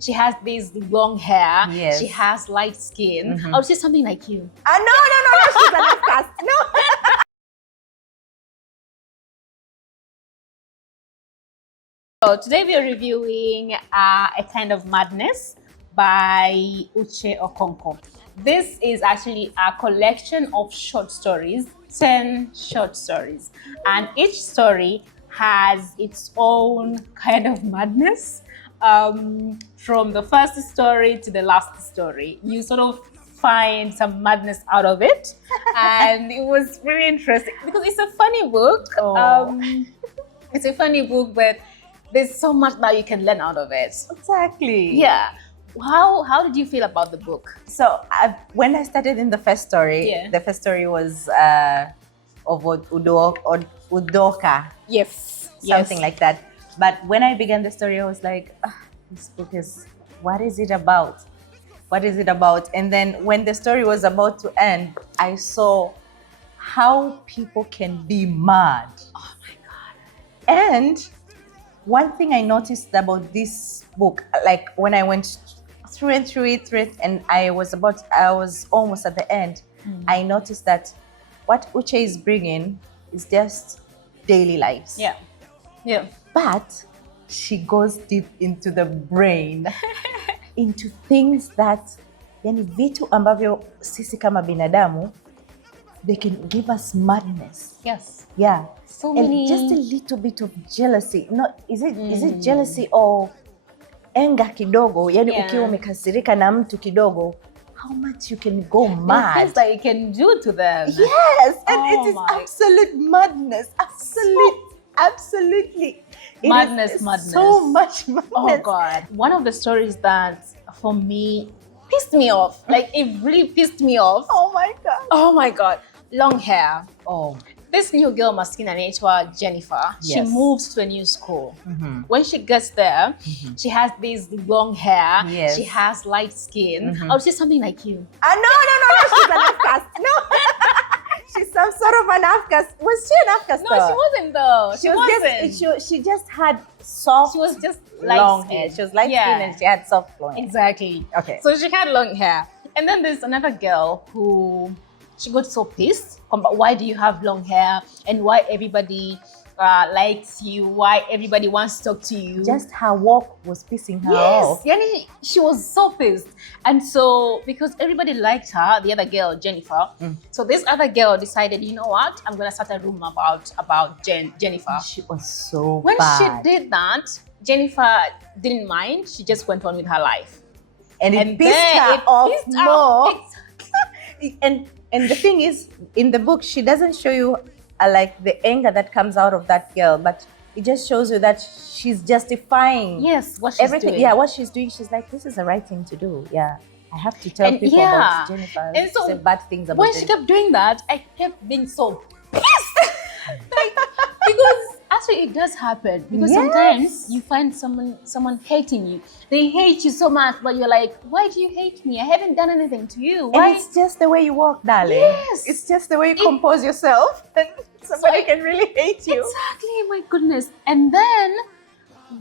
She has this long hair. Yes. She has light skin. I would say something like you. No, she's an outcast. No. So today we are reviewing A Kind of Madness by Uche Okonkwo. This is actually a collection of short stories, 10 short stories. And each story has its own kind of madness. From the first story to the last story, you sort of find some madness out of it. And it was really interesting because it's a funny book. It's a funny book, but there's so much that you can learn out of it. Exactly. Yeah. How did you feel about the book? So when I started in the first story, the first story was of Udoka. Yes. Something like that. But when I began the story, I was like, this book is, what is it about? What is it about? And then when the story was about to end, I saw how people can be mad. Oh my God. And one thing I noticed about this book, like when I went through it, and I was almost at the end, I noticed that what Uche is bringing is just daily lives. Yeah. But she goes deep into the brain, into things that, yani vitu ambavyo sisi kama binadamu, they can give us madness. Yes. Yeah. So And many. just a little bit of jealousy. Is it jealousy or anger kidogo? Yani ukiwa umekasirika na mtu kidogo, how much you can go mad. The things that you can do to them. Yes, and it is absolute madness. Absolutely. Madness. So much madness. Oh God. One of the stories that for me pissed me off, like it really pissed me off. Oh my God. Oh my God. Long hair. Oh. This new girl, maskini anaitwa Jennifer, she moves to a new school. When she gets there, she has this long hair. Yes. She has light skin. I would say something like you. No, she's an outcast. No. She's some sort of an outcast. Was she an outcast? No, she wasn't though. She wasn't. She just had soft, She was just long light skin. hair. She was light skin and she had soft long hair. Exactly. Okay. So she had long hair. And then there's another girl who, she got so pissed about why do you have long hair and why everybody likes you, why everybody wants to talk to you. Just her walk was pissing her off. Yes, yani, she was so pissed. And so, because everybody liked her, the other girl, Jennifer, so this other girl decided, you know what, I'm going to start a room about Jennifer. She was so When bad. she did that, Jennifer didn't mind. She just went on with her life. And it pissed her off more. And the thing is, in the book, she doesn't show you like the anger that comes out of that girl, but it just shows you that she's justifying What she's everything. doing. Yeah, what she's doing. She's like, this is the right thing to do. Yeah, I have to tell people about Jennifer. And so say bad things about when Jennifer. she kept doing that, I kept being so pissed. Because actually it does happen. Because sometimes you find someone hating you. They hate you so much, but you're like, why do you hate me? I haven't done anything to you. Why? And it's just the way you walk, darling. Yes. It's just the way you compose yourself. And somebody can really hate you. Exactly, my goodness. And then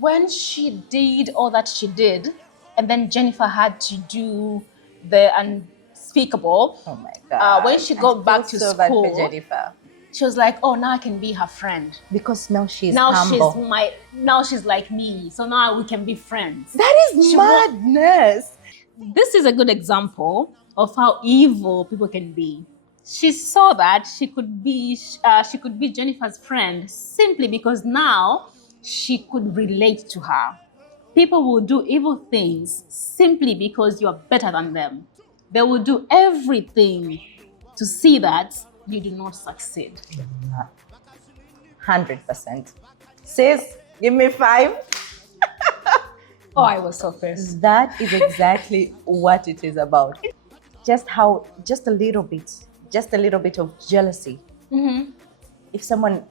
when she did all that she did, and then Jennifer had to do the unspeakable. Oh my God. When she got back to so bad school, for Jennifer. she was like, oh, now I can be her friend. Because now she's humble. Now she's like me. So now we can be friends. That is madness. This is a good example of how evil people can be. She saw that she could be Jennifer's friend simply because now she could relate to her. People will do evil things simply because you are better than them. They will do everything to see that you do not succeed. 100%. Sis, give me 5. Oh, I was so pissed. That is exactly what it is about. Just a little bit of jealousy. If someone,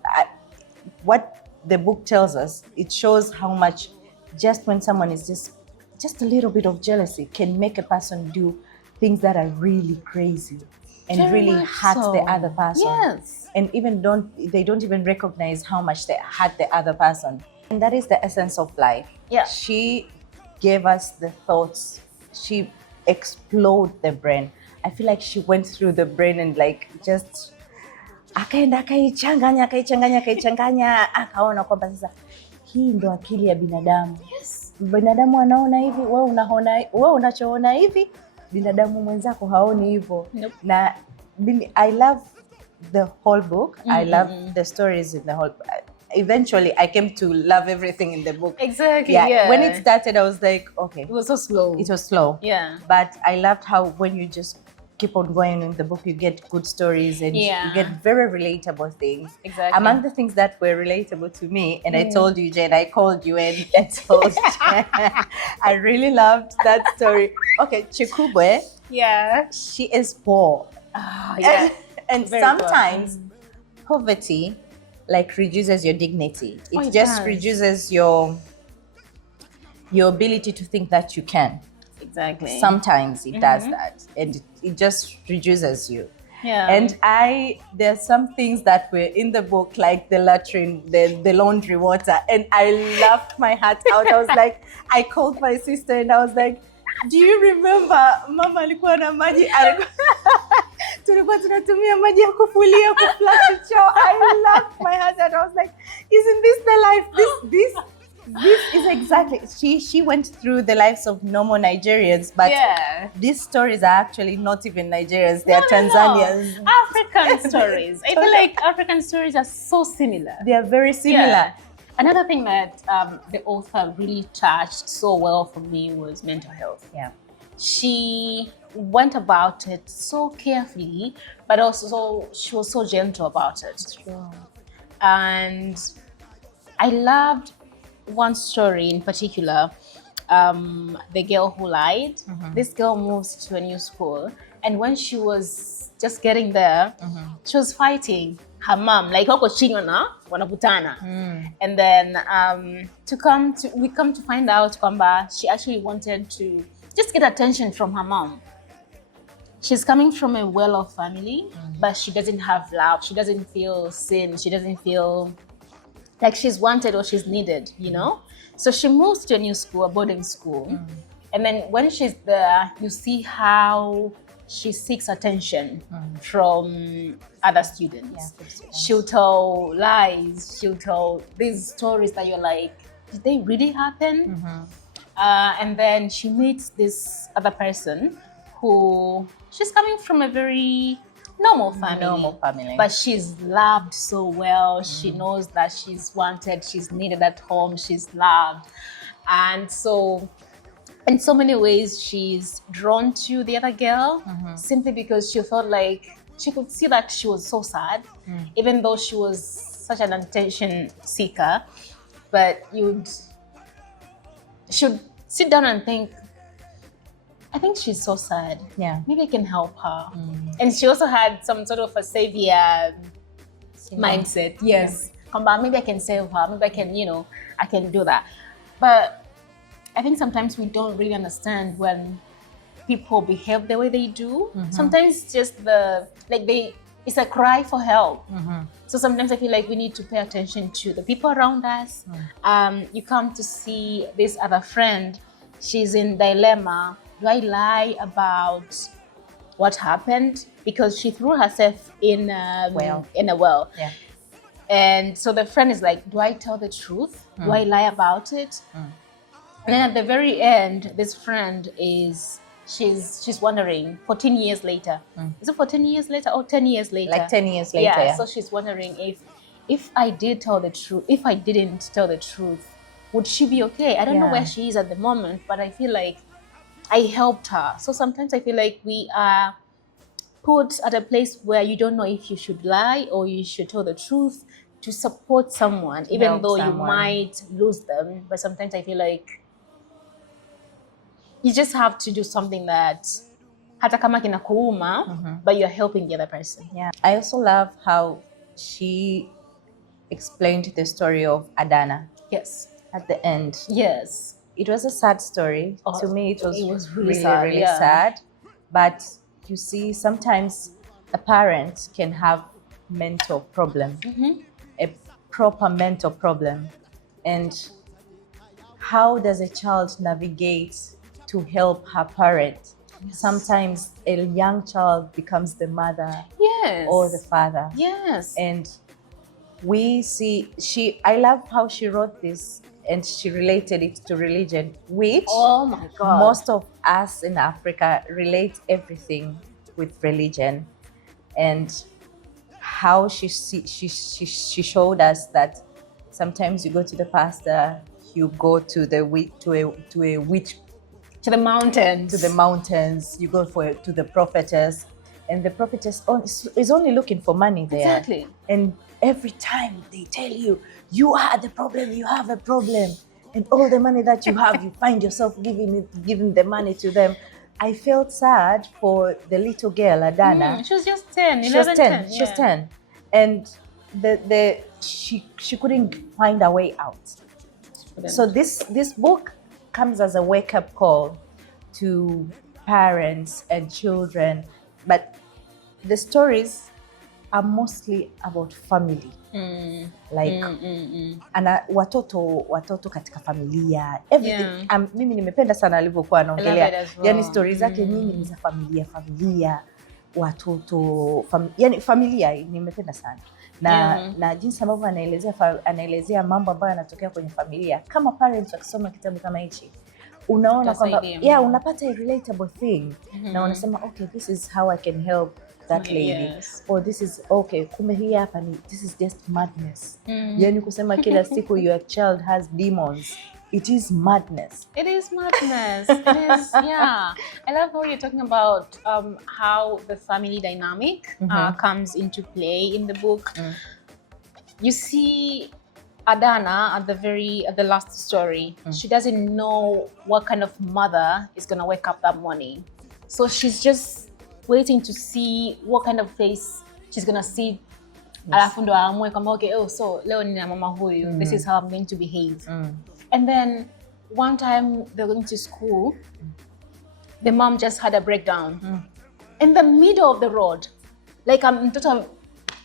what the book tells us, it shows how much just when someone is just a little bit of jealousy can make a person do things that are really crazy and Very really much hurt so. the other person. Yes. And they don't even recognize how much they hurt the other person. And that is the essence of life. Yeah. She gave us the thoughts. She explored the brain. I feel like she went through the brain and like just akaenda akaichanganya akaona kwamba sasa hii ndo akili ya binadamu. Yes. Binadamu anaona hivi, wewe unachoona hivi, binadamu mwenzako haoni hivyo. Nope. Na I love the whole book. I love the stories in the whole book. Eventually I came to love everything in the book. Exactly. Yeah. When it started, I was like, okay. It was so slow. It was slow. Yeah. But I loved how when you just keep on going in the book, you get good stories and you get very relatable things. Exactly. Among the things that were relatable to me, and I told you, Jen, I called you and I told Jen, I really loved that story. Okay, Chikubwe. Yeah. She is poor. Oh, yeah. And Very sometimes poverty like reduces your dignity. It it just does. reduces your ability to think that you can. Exactly. Sometimes it does that, and it just reduces you. Yeah. And there's some things that were in the book, like the latrine, the laundry water, and I laughed my heart out. I was like, I called my sister and I was like, do you remember mama alikuwa na maji tulikuwa tunatumia maji ya kufulia kuflush choo. I laughed my heart out. I was like, isn't this the life? This is exactly, she went through the lives of normal Nigerians, but these stories are actually not even Nigerians, they are Tanzanians. No. African stories. I feel like African stories are so similar. They are very similar. Yeah. Another thing that the author really touched so well for me was mental health. Yeah. She went about it so carefully, but also she was so gentle about it. True. And I loved one story in particular, the girl who lied. This girl moves to a new school, and when she was just getting there, she was fighting her mom, like wako chini wanakutana. And then we come to find out kwamba she actually wanted to just get attention from her mom. She's coming from a well-off family, but she doesn't have love. She doesn't feel seen. She doesn't feel like she's wanted or she's needed, you know? So she moves to a new school, a boarding school. And then when she's there, you see how she seeks attention from other students. She'll tell lies. She'll tell these stories that you're like, did they really happen? And then she meets this other person who, she's coming from a very normal family. But she's loved so well. She knows that she's wanted, she's needed at home, she's loved. And so in so many ways, she's drawn to the other girl simply because she felt like she could see that she was so sad, even though she was such an attention seeker. But she'd sit down and think, I think she's so sad. Yeah. Maybe I can help her. And she also had some sort of a savior mindset. Yes. Yeah. Maybe I can save her. Maybe I can, I can do that. But I think sometimes we don't really understand when people behave the way they do. Sometimes just it's a cry for help. So sometimes I feel like we need to pay attention to the people around us. You come to see this other friend. She's in dilemma. Do I lie about what happened? Because she threw herself in a well. Yeah. And so the friend is like, do I tell the truth? Do I lie about it? And then at the very end, this friend she's wondering 14 years later. Is it 14 years later or 10 years later? Like 10 years later. Yeah. So she's wondering if I did tell the truth, if I didn't tell the truth, would she be okay? I don't know where she is at the moment, but I feel like I helped her. So sometimes I feel like we are put at a place where you don't know if you should lie or you should tell the truth to support someone, even though you might lose them. But sometimes I feel like you just have to do something that hata kama kinakuuma, but you're helping the other person. Yeah. I also love how she explained the story of Adana. Yes. At the end. Yes. It was a sad story. To me, it was really sad, really sad. But you see, sometimes a parent can have mental problem, a proper mental problem. And how does a child navigate to help her parent? Sometimes a young child becomes the mother Yes. or the father. Yes. And we see I love how she wrote this and she related it to religion, which Oh my God. most of us in Africa relate everything with religion. And how she showed us that sometimes you go to the pastor, you go to the to a witch, To the mountains. to the mountains, you go to the prophetess, and the prophetess is only looking for money there. Exactly. And every time they tell you, you are the problem, you have a problem, and all the money that you have, you find yourself giving the money to them. I felt sad for the little girl, Adana. She was just 10, She was 11, 10. 10. She was 10. And she couldn't find a way out. So this book comes as a wake-up call to parents and children, but the stories are mostly about family. Like watoto katika familia, everything. Yeah. Mimi nimependa sana alivyokuwa anaongelea, I love it as well. yani stories zake nyingi ni za familia, watoto, yani familia nimependa sana. Na jinsi ambavyo anaelezea mambo ambayo yanatokea kwenye familia. Kama parents wakisoma kitabu kama hichi, unaona kwamba unapata a relatable thing, na unasema okay, this is how I can help that lady. Yes. Or this is okay, kumbe hii hapa ni this is just madness. Yani kusema kila siku your child has demons, it is madness. It is madness. It is, yeah. I love how you're talking about how the family dynamic comes into play in the book. You see Adana at the last story. She doesn't know what kind of mother is gonna wake up that morning. So she's just waiting to see what kind of face she's gonna see. Alafu ndo aamue kwamba okay, oh, so leo nina mama huyu. This is how I'm going to behave. And then one time they're going to school, the mom just had a breakdown in the middle of the road. Like mtoto,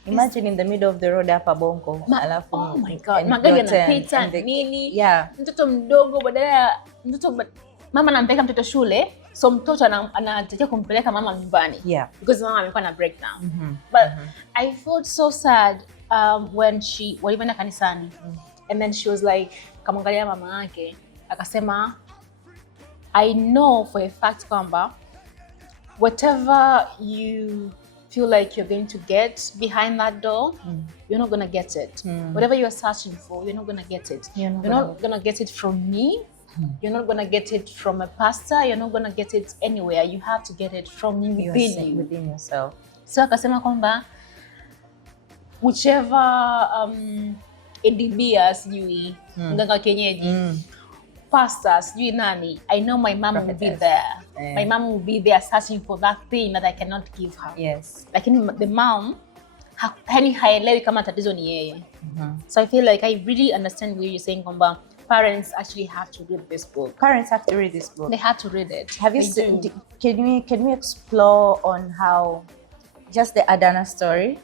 imagine in the middle of the road hapa Bongo. Alafu, oh my God, magari yanapita nini? Yeah. Mtoto mdogo badala mama anampeleka mtoto shule, so mtoto anatakiwa kumpeleka mama nyumbani. Yeah. Because mama amekuwa na breakdown. But I felt so sad when walienda kanisani. And then she was like, kamwangalia mama yake, akasema, I know for a fact kwamba whatever you feel like you're going to get behind that door, you're not going to get it. Whatever you're searching for, you're not going to get it. You're not going to get it from me. You're not going to get it from a pastor. You're not going to get it anywhere. You have to get it from within yourself. So akasema kwamba whichever ADB sijui mganga kienyeji, pastor sijui nani, I know my mom will be there. My mom will be there searching for that thing that I cannot give her. Yes. Lakini the mom haelewi kama tatizo ni yeye. So I feel like I really understand what you're saying kwamba parents actually have to read this book. Parents have to read this book. They have to read it. Have you seen? Can we explore on how just the Adana story?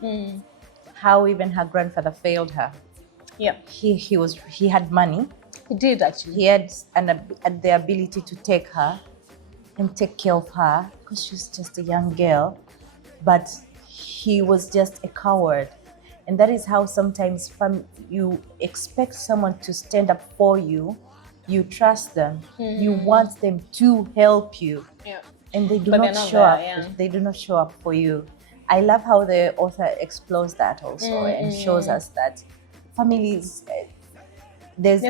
How even her grandfather failed her. Yeah. He had money. He did actually. He had the ability to take her and take care of her because she was just a young girl, but he was just a coward. And that is how sometimes you expect someone to stand up for you, you trust them, you want them to help you, and they do not show up. They do not show up for you. I love how the author explores that also and shows us that families, there's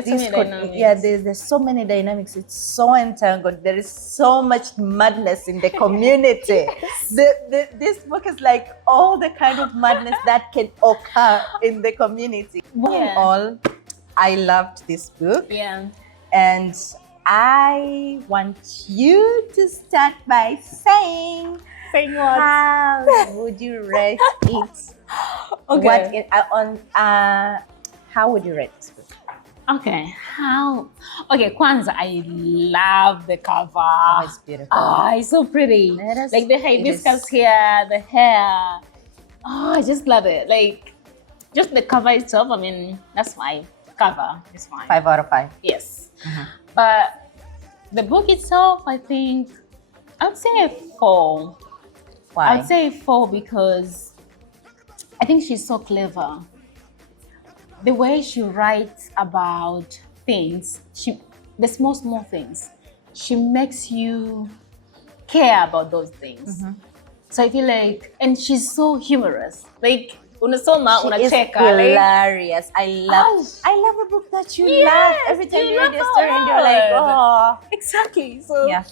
so many dynamics. It's so entangled. There is so much madness in the community. This book is like all the kind of madness that can occur in the community. All, I loved this book. Yeah. And I want you to start by saying what? How would you rate it? Okay. How would you rate this book? Okay, kwanza, I love the cover. Oh, it's beautiful. Oh, it's so pretty. Like the hibiscus here, the hair. Oh, I just love it. Like, just the cover itself, I mean, that's fine. cover is fine. 5 out of 5. Yes. But the book itself, I think, I would say a 4. Why? I would say a 4 because I think she's so clever. The way she writes about things, the small things, she makes you care about those things. So I feel like, and she's so humorous. Like, unasoma, She is unacheka. Like, hilarious. I love a book that you laugh every time you read the story and you're like, oh. exactly. So Yeah.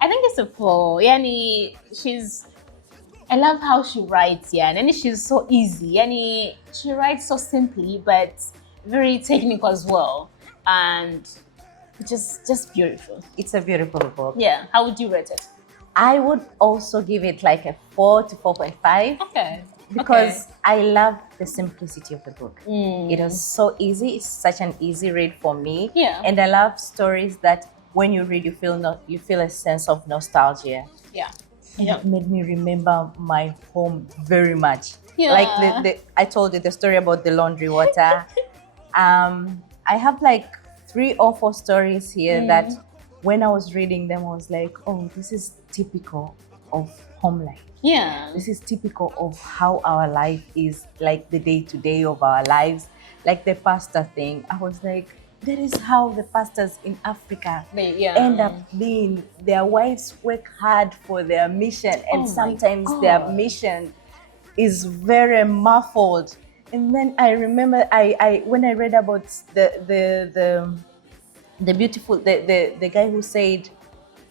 I think it's a 4. Yani, I love how she writes, yeah. And she's so easy. Yani, she writes so simply, but very technical as well. And just beautiful. It's a beautiful book. Yeah. How would you rate it? I would also give it like a 4 to 4.5. Okay. Because I love the simplicity of the book. It was so easy. It's such an easy read for me. Yeah. And I love stories that when you read, you feel a sense of nostalgia. Yeah. And it made me remember my home very much. Yeah. Like I told you the story about the laundry water. I have like 3 or 4 stories here that when I was reading them, I was like, oh, this is typical of home life. Yeah. This is typical of how our life is, like the day-to-day of our lives. Like the pastor thing. I was like, that is how the pastors in Africa end up being. Their wives work hard for their mission, and sometimes their mission is very muffled. And then I remember I when I read about the beautiful the guy who said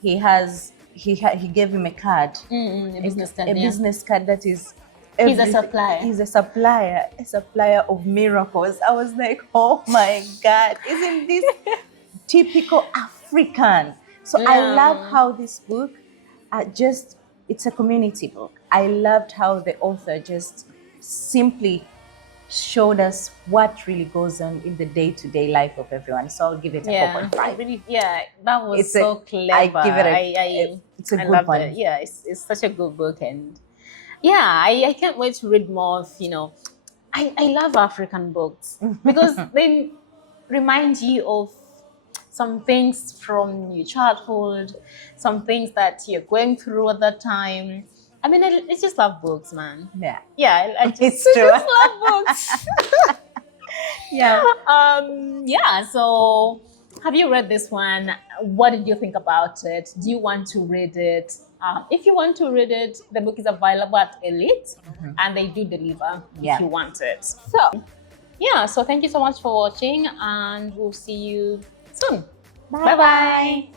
he gave him a card, a business card, business card that is he's a supplier. He's a supplier of miracles. I was like, oh my God, isn't this typical African? So I love how this book it's a community book. I loved how the author just simply showed us what really goes on in the day-to-day life of everyone. So I'll give it a 4.5. Really, that was so clever. I give it it's a good one. It. Yeah, it's such a good book, and I can't wait to read more of, I love African books because they remind you of some things from your childhood, some things that you're going through at that time. I mean, I just love books, man. Yeah. Yeah, I just love books. Yeah. So have you read this one? What did you think about it? Do you want to read it? If you want to read it, the book is available at Elite, and they do deliver if you want it. So thank you so much for watching, and we'll see you soon. Bye-bye.